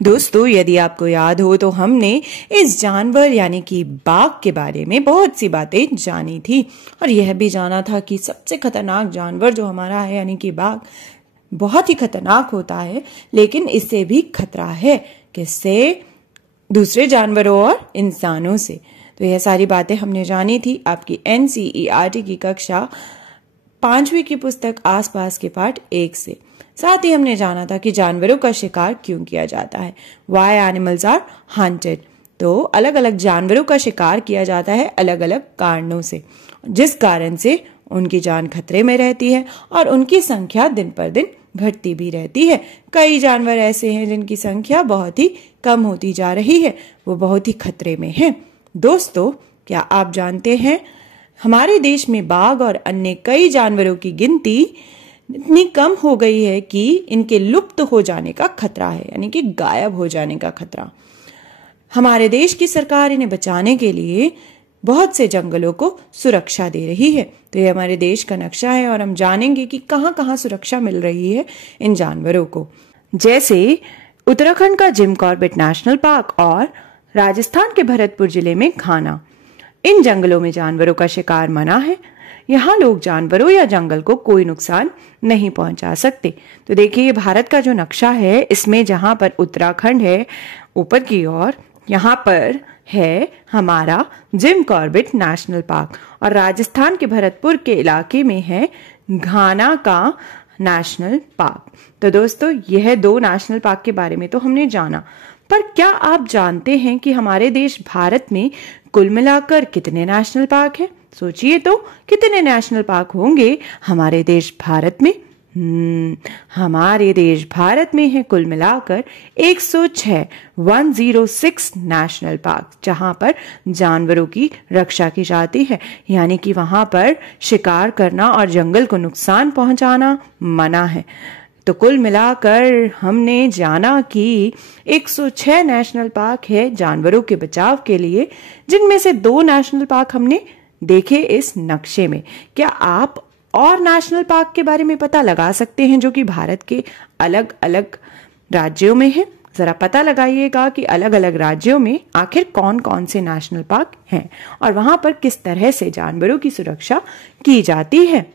दोस्तों, यदि आपको याद हो तो हमने इस जानवर यानी कि बाघ के बारे में बहुत सी बातें जानी थी और यह भी जाना था कि सबसे खतरनाक जानवर जो हमारा है यानी कि बाघ बहुत ही खतरनाक होता है, लेकिन इससे भी खतरा है। किससे? दूसरे जानवरों और इंसानों से। तो यह सारी बातें हमने जानी थी आपकी NCERT की कक्षा 5वीं की पुस्तक आसपास के पाठ 1 से। साथ ही हमने जाना था कि जानवरों का शिकार क्यों किया जाता है, वाई एनिमल्स आर हंटेड। तो अलग अलग जानवरों का शिकार किया जाता है अलग अलग कारणों से, जिस कारण से उनकी जान खतरे में रहती है और उनकी संख्या दिन पर दिन घटती भी रहती है। कई जानवर ऐसे हैं जिनकी संख्या बहुत ही कम होती जा रही है, वो बहुत ही खतरे में हैं। दोस्तों, क्या आप जानते हैं हमारे देश में बाघ और अन्य कई जानवरों की गिनती इतनी कम हो गई है कि इनके लुप्त हो जाने का खतरा है, यानी कि गायब हो जाने का खतरा। हमारे देश की सरकार इन्हें बचाने के लिए बहुत से जंगलों को सुरक्षा दे रही है। तो ये हमारे देश का नक्शा है और हम जानेंगे कि कहां कहां सुरक्षा मिल रही है इन जानवरों को। जैसे उत्तराखंड का जिम कॉर्बेट नेशनल पार्क और राजस्थान के भरतपुर जिले में घाना। इन जंगलों में जानवरों का शिकार मना है। यहाँ लोग जानवरों या जंगल को कोई नुकसान नहीं पहुंचा सकते। तो देखिए, ये भारत का जो नक्शा है, इसमें जहां पर उत्तराखंड है ऊपर की ओर, यहाँ पर है हमारा जिम कॉर्बेट नेशनल पार्क और राजस्थान के भरतपुर के इलाके में है घाना का नेशनल पार्क। तो दोस्तों, यह 2 नेशनल पार्क के बारे में तो हमने जाना, पर क्या आप जानते हैं कि हमारे देश भारत में कुल मिलाकर कितने नेशनल पार्क हैं? सोचिए तो, कितने नेशनल पार्क होंगे हमारे देश भारत में? हमारे देश भारत में है कुल मिलाकर 106 नेशनल पार्क, जहां पर जानवरों की रक्षा की जाती है, यानी कि वहां पर शिकार करना और जंगल को नुकसान पहुंचाना मना है। तो कुल मिलाकर हमने जाना कि 106 नेशनल पार्क है जानवरों के बचाव के लिए, जिनमें से 2 नेशनल पार्क हमने देखे इस नक्शे में। क्या आप और नेशनल पार्क के बारे में पता लगा सकते हैं जो कि भारत के अलग अलग राज्यों में है? जरा पता लगाइएगा कि अलग अलग राज्यों में आखिर कौन कौन से नेशनल पार्क हैं और वहां पर किस तरह से जानवरों की सुरक्षा की जाती है।